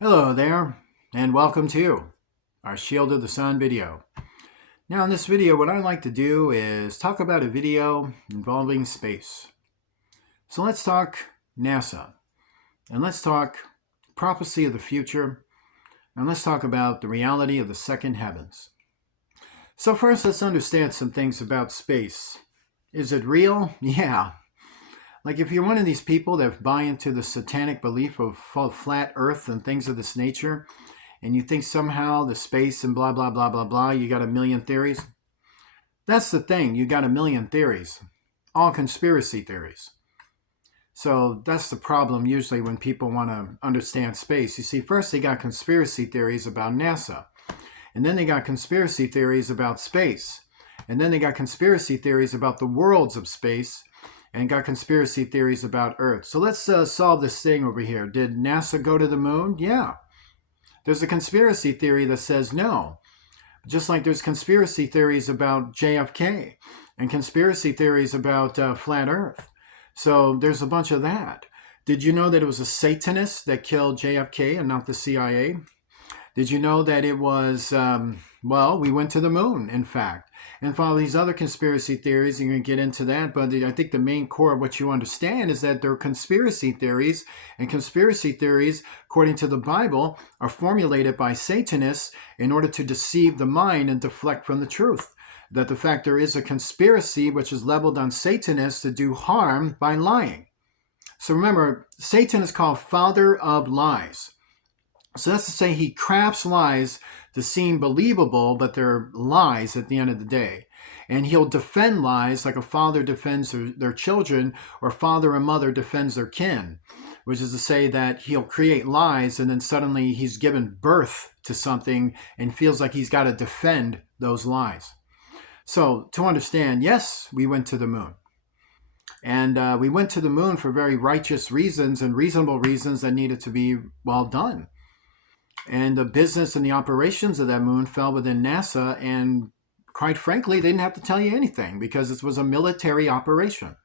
Hello there, and welcome to our Shield of the Sun video. Now in this video, what I like to do is talk about a video involving space. So let's talk NASA, and let's talk prophecy of the future, and let's talk about the reality of the second heavens. So first, let's understand some things about space. Is it real? Yeah. Like if you're one of these people that buy into the satanic belief of flat earth and things of this nature, and you think somehow the space and blah, blah, blah, blah, blah, you got a million theories. That's the thing, you got a million theories, all conspiracy theories. So that's the problem usually when people want to understand space. You see, first they got conspiracy theories about NASA, and then they got conspiracy theories about space, and then they got conspiracy theories about the worlds of space, and got conspiracy theories about Earth. So let's solve this thing over here. Did NASA go to the moon? Yeah. There's a conspiracy theory that says no. Just like there's conspiracy theories about JFK and conspiracy theories about flat Earth. So there's a bunch of that. Did you know that it was a Satanist that killed JFK and not the CIA? Did you know that it was, we went to the moon, in fact. And for all these other conspiracy theories, you're going to get into that. But I think the main core of what you understand is that there are conspiracy theories. And conspiracy theories, according to the Bible, are formulated by Satanists in order to deceive the mind and deflect from the truth. That the fact there is a conspiracy which is leveled on Satanists to do harm by lying. So remember, Satan is called father of lies. So that's to say he crafts lies to seem believable, but they're lies at the end of the day. And he'll defend lies like a father defends their children, or father and mother defends their kin, which is to say that he'll create lies and then suddenly he's given birth to something and feels like he's got to defend those lies. So to understand, yes, we went to the moon. And we went to the moon for very righteous reasons and reasonable reasons that needed to be well done. And the business and the operations of that moon fell within NASA. And quite frankly, they didn't have to tell you anything because it was a military operation.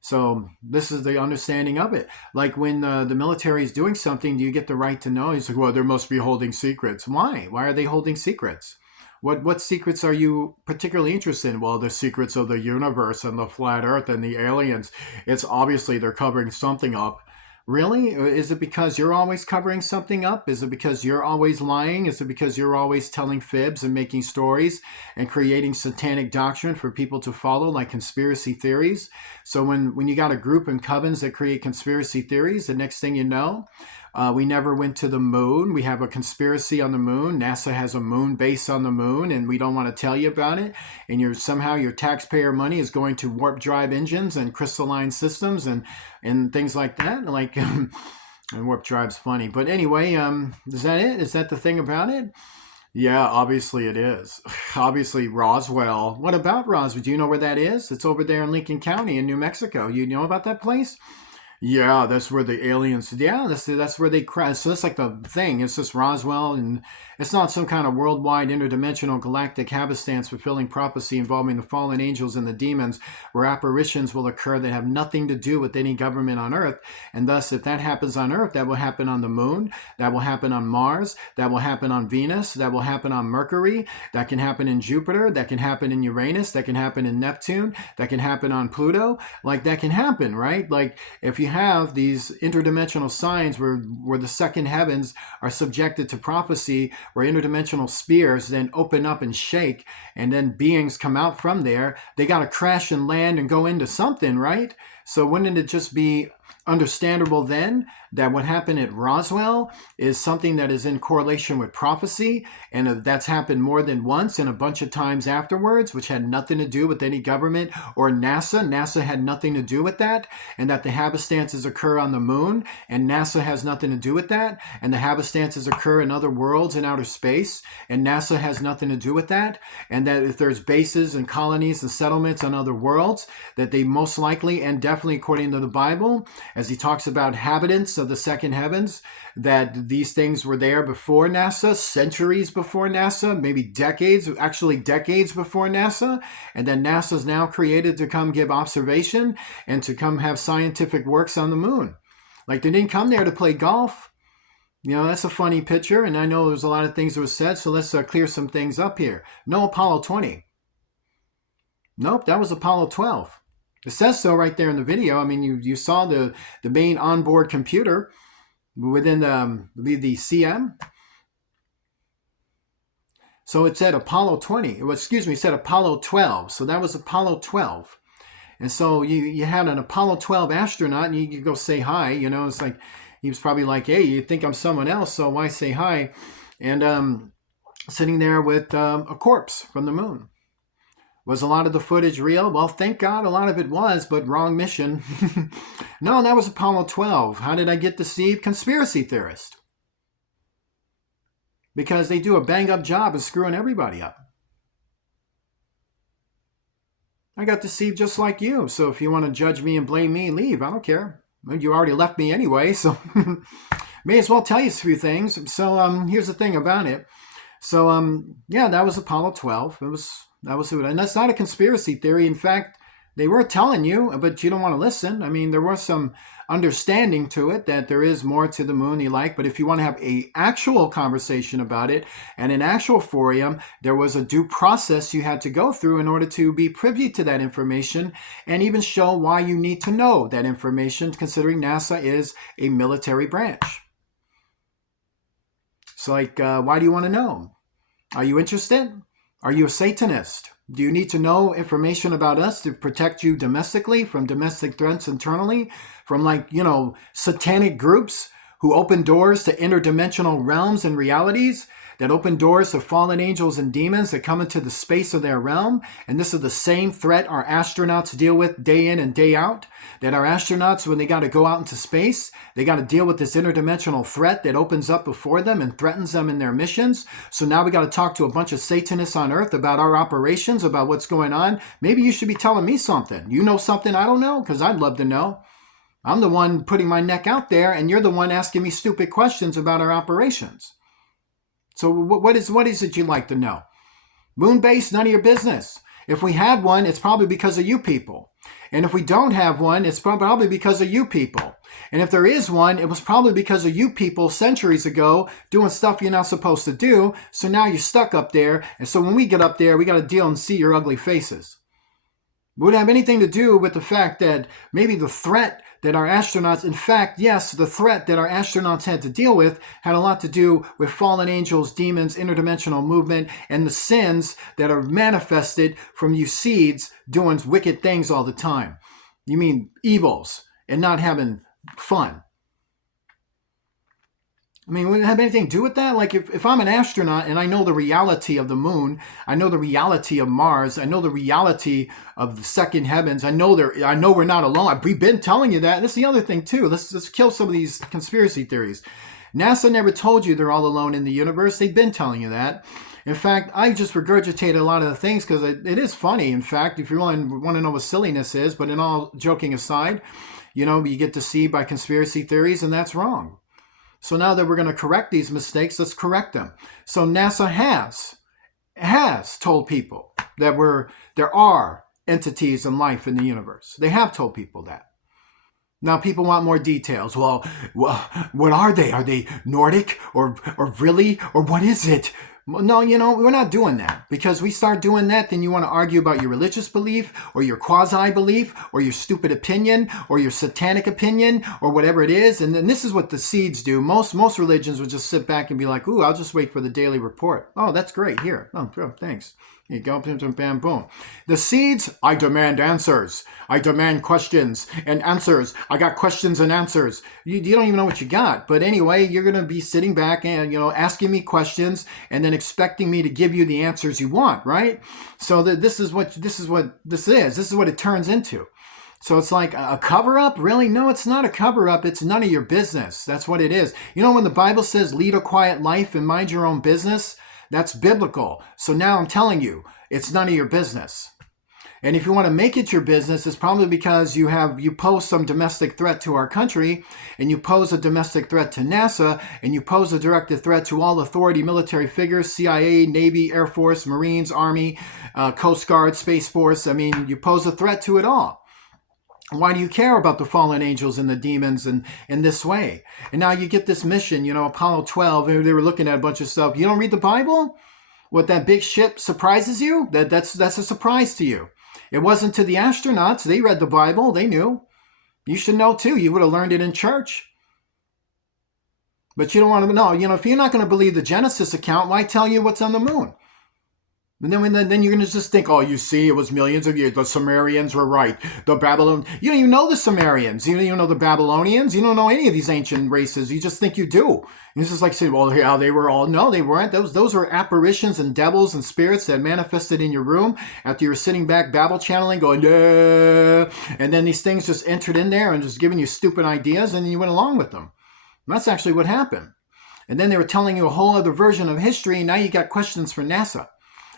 So this is the understanding of it. Like when the military is doing something, do you get the right to know? He's like, well, they must be holding secrets. Why? Why are they holding secrets? What secrets are you particularly interested in? Well, the secrets of the universe and the flat earth and the aliens. It's obviously they're covering something up. Really? Is it because you're always covering something up? Is it because you're always lying? Is it because you're always telling fibs and making stories and creating satanic doctrine for people to follow, like conspiracy theories? So when you got a group in covens that create conspiracy theories, the next thing you know, we never went to the moon. We have a conspiracy on the moon. NASA has a moon base on the moon, and we don't want to tell you about it. And somehow your taxpayer money is going to warp drive engines and crystalline systems and things like that. Like, and warp drive's funny. But anyway, is that it? Is that the thing about it? Yeah, obviously it is. Obviously Roswell. What about Roswell? Do you know where that is? It's over there in Lincoln County in New Mexico. You know about that place? Yeah, that's where the aliens. Yeah, that's where they crash. So that's like the thing. It's just Roswell, and it's not some kind of worldwide interdimensional galactic happenstance fulfilling prophecy involving the fallen angels and the demons, where apparitions will occur that have nothing to do with any government on Earth. And thus, if that happens on Earth, that will happen on the Moon, that will happen on Mars, that will happen on Venus, that will happen on Mercury, that can happen in Jupiter, that can happen in Uranus, that can happen in Neptune, that can happen on Pluto. Like that can happen, right? Like if you have these interdimensional signs where the second heavens are subjected to prophecy, where interdimensional spheres then open up and shake, and then beings come out from there, they got to crash and land and go into something, right? So wouldn't it just be understandable then that what happened at Roswell is something that is in correlation with prophecy, and that's happened more than once and a bunch of times afterwards, which had nothing to do with any government or NASA. NASA had nothing to do with that, and that the happenstances occur on the moon, and NASA has nothing to do with that, and the happenstances occur in other worlds in outer space, and NASA has nothing to do with that, and that if there's bases and colonies and settlements on other worlds, that they most likely and definitely, according to the Bible, as he talks about inhabitants of the second heavens, that these things were there before NASA, centuries before NASA, maybe decades, actually decades before NASA, and then NASA's now created to come give observation and to come have scientific works on the moon. Like they didn't come there to play golf. That's a funny picture, and I know there's a lot of things that were said, so let's clear some things up here. No Apollo 20. Nope, that was Apollo 12. It says so right there in the video. I mean, you saw the main onboard computer within the CM. So it said Apollo 20. Well, excuse me, it said Apollo 12. So that was Apollo 12. And so you had an Apollo 12 astronaut, and you could go say hi. It's like he was probably like, hey, you think I'm someone else, so why say hi? And sitting there with a corpse from the moon. Was a lot of the footage real? Well, thank God a lot of it was, but wrong mission. No, that was Apollo 12. How did I get deceived? Conspiracy theorist. Because they do a bang-up job of screwing everybody up. I got deceived just like you. So if you want to judge me and blame me, leave. I don't care. You already left me anyway, so may as well tell you a few things. So here's the thing about it. So yeah, that was Apollo 12. That was it. And that's not a conspiracy theory. In fact, they were telling you, but you don't want to listen. I mean, there was some understanding to it that there is more to the moon you like. But if you want to have a actual conversation about it and an actual forum, there was a due process you had to go through in order to be privy to that information and even show why you need to know that information, considering NASA is a military branch. So like, why do you want to know? Are you interested? Are you a Satanist? Do you need to know information about us to protect you domestically from domestic threats internally? From satanic groups who open doors to interdimensional realms and realities, that open doors to fallen angels and demons that come into the space of their realm. And this is the same threat our astronauts deal with day in and day out. That our astronauts, when they got to go out into space, they got to deal with this interdimensional threat that opens up before them and threatens them in their missions. So now we got to talk to a bunch of Satanists on Earth about our operations, about what's going on. Maybe you should be telling me something. You know something I don't know? Because I'd love to know. I'm the one putting my neck out there, and you're the one asking me stupid questions about our operations. So what is it you'd like to know? Moon base, none of your business. If we had one, it's probably because of you people. And if we don't have one, it's probably because of you people. And if there is one, it was probably because of you people centuries ago doing stuff you're not supposed to do. So now you're stuck up there. And so when we get up there, we got to deal and see your ugly faces. It wouldn't have anything to do with the fact that maybe the threat that our astronauts, in fact, yes, the threat that our astronauts had to deal with had a lot to do with fallen angels, demons, interdimensional movement, and the sins that are manifested from you seeds doing wicked things all the time. You mean evils and not having fun. I mean, would it have anything to do with that? Like if I'm an astronaut and I know the reality of the moon, I know the reality of Mars, I know the reality of the second heavens, I know we're not alone. We've been telling you that. And this is the other thing too. Let's kill some of these conspiracy theories. NASA never told you they're all alone in the universe. They've been telling you that. In fact, I just regurgitated a lot of the things because it is funny. In fact, if you want to know what silliness is, but in all joking aside, you get deceived by conspiracy theories, and that's wrong. So now that we're going to correct these mistakes, let's correct them. So NASA has told people that there are entities and life in the universe. They have told people that. Now people want more details. Well, what are they? Are they Nordic or really? Or what is it? No, we're not doing that, because we start doing that, then you want to argue about your religious belief or your quasi-belief or your stupid opinion or your satanic opinion or whatever it is. And then this is what the seeds do. Most religions would just sit back and be like, ooh, I'll just wait for the daily report. Oh, that's great. Here. Oh, thanks. Here you go, bam, bam, boom. The seeds, I demand answers. I demand questions and answers. I got questions and answers. You don't even know what you got. But anyway, you're going to be sitting back and, asking me questions and then expecting me to give you the answers you want, right? So this is what this is. This is what it turns into. So it's like a cover-up? Really? No, it's not a cover-up. It's none of your business. That's what it is. When the Bible says lead a quiet life and mind your own business, that's biblical. So now I'm telling you, it's none of your business. And if you want to make it your business, it's probably because you pose some domestic threat to our country, and you pose a domestic threat to NASA, and you pose a direct threat to all authority military figures, CIA, Navy, Air Force, Marines, Army, Coast Guard, Space Force. I mean, you pose a threat to it all. Why do you care about the fallen angels and the demons and in this way? And now you get this mission, you know, Apollo 12, they were looking at a bunch of stuff. You don't read the Bible? What, that big ship surprises you? That's a surprise to you. It wasn't to the astronauts. They read the Bible. They knew. You should know too. You would have learned it in church. But you don't want to know. You know, if you're not going to believe the Genesis account, why tell you what's on the moon? And then you're going to just think, oh, you see, it was millions of years. The Sumerians were right. The Babylon. You don't even know the Sumerians. You don't even know the Babylonians. You don't know any of these ancient races. You just think you do. And this is like saying, well, yeah, they were all. No, they weren't. Those were apparitions and devils and spirits that manifested in your room after you were sitting back Babel channeling, going, yeah. And then these things just entered in there and just giving you stupid ideas, and you went along with them. And that's actually what happened. And then they were telling you a whole other version of history, and now you got questions for NASA.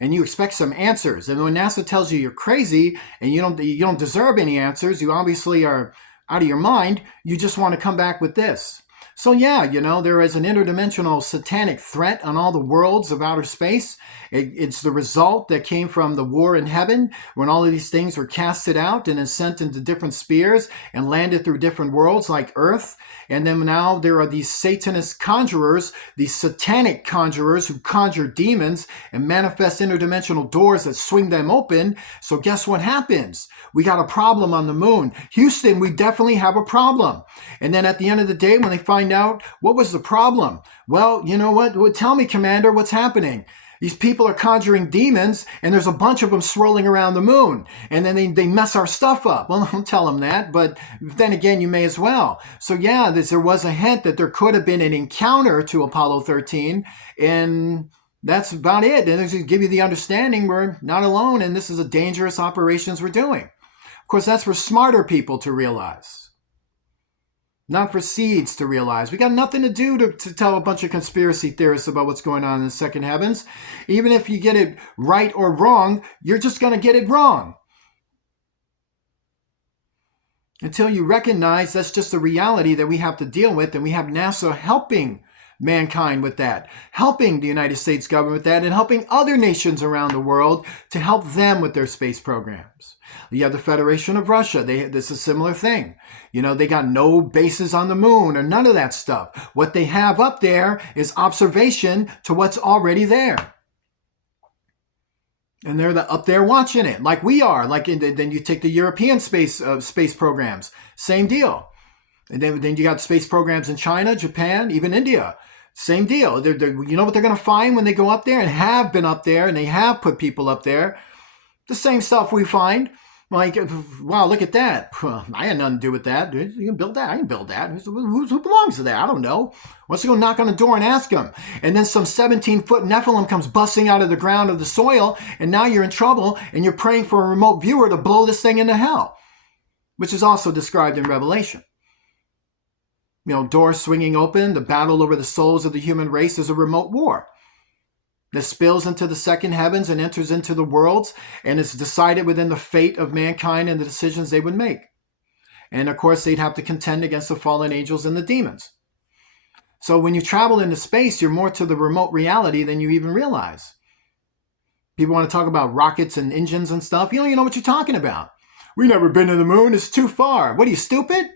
And you expect some answers. And when NASA tells you you're crazy and you don't deserve any answers, you obviously are out of your mind, you just want to come back with this. So yeah, you know, there is an interdimensional satanic threat on all the worlds of outer space. It's the result that came from the war in heaven when all of these things were casted out and then sent into different spheres and landed through different worlds like Earth. And then now there are these Satanist conjurers, these satanic conjurers who conjure demons and manifest interdimensional doors that swing them open. So guess what happens? We got a problem on the moon. Houston, we definitely have a problem. And then at the end of the day, when they find out what was the problem, well, you know what? Well, tell me, Commander, what's happening? These people are conjuring demons, and there's a bunch of them swirling around the moon. And then they mess our stuff up. Well, don't tell them that, but then again, you may as well. So yeah, there was a hint that there could have been an encounter to Apollo 13, and that's about it. And they give you the understanding we're not alone, and this is a dangerous operations we're doing. Of course, that's for smarter people to realize. Not for seeds to realize. We got nothing to do to tell a bunch of conspiracy theorists about what's going on in the second heavens. Even if you get it right or wrong, you're just going to get it wrong. Until you recognize that's just the reality that we have to deal with, and we have NASA helping mankind with that, helping the United States government with that, and helping other nations around the world to help them with their space programs. You have the Federation of Russia. This is a similar thing. You know, they got no bases on the moon or none of that stuff. What they have up there is observation to what's already there. And they're up there watching it like we are. Then you take the European space programs. Same deal. And then you got space programs in China, Japan, even India. Same deal. You know what they're going to find when they go up there and have been up there and they have put people up there? The same stuff we find. Like, wow, look at that. I had nothing to do with that. You can build that. I can build that. Who belongs to that? I don't know. Why don't you go knock on the door and ask them? And then some 17-foot Nephilim comes busting out of the ground of the soil, and now you're in trouble, and you're praying for a remote viewer to blow this thing into hell, which is also described in Revelation. You know, doors swinging open, the battle over the souls of the human race is a remote war that spills into the second heavens and enters into the worlds, and is decided within the fate of mankind and the decisions they would make. And of course, they'd have to contend against the fallen angels and the demons. So when you travel into space, you're more to the remote reality than you even realize. People want to talk about rockets and engines and stuff. You don't even know what you're talking about. We've never been to the moon. It's too far. What are you, stupid?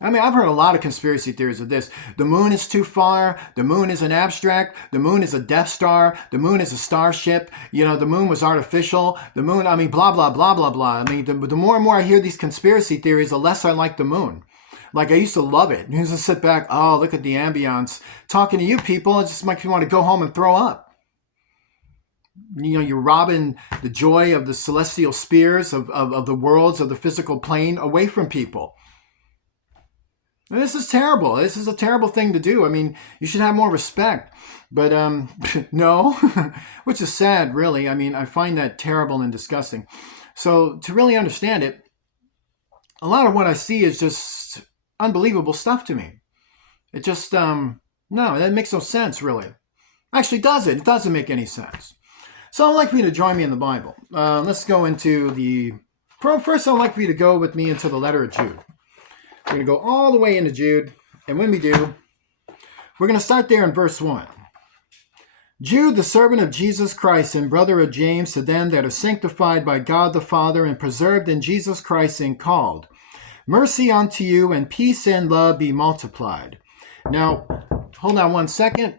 I mean, I've heard a lot of conspiracy theories of this. The moon is too far. The moon is an abstract. The moon is a Death Star. The moon is a starship. You know, the moon was artificial. The moon, I mean, blah, blah, blah, blah, blah. I mean, the more and more I hear these conspiracy theories, the less I like the moon. Like, I used to love it. I used to sit back, oh, look at the ambience. Talking to you people, it just makes me want to go home and throw up. You know, you're robbing the joy of the celestial spheres, of the worlds, of the physical plane away from people. And this is terrible. This is a terrible thing to do. I mean, you should have more respect. But no, which is sad, really. I mean, I find that terrible and disgusting. So to really understand it, a lot of what I see is just unbelievable stuff to me. It just, no, that makes no sense, really. Actually, doesn't. It doesn't make any sense. So I'd like for you to join me in the Bible. Let's go into the... First, I'd like for you to go with me into the letter of Jude. We're going to go all the way into Jude. And when we do, we're going to start there in verse 1. Jude, the servant of Jesus Christ and brother of James, to them that are sanctified by God the Father and preserved in Jesus Christ and called. Mercy unto you, and peace and love be multiplied. Now, hold on one second.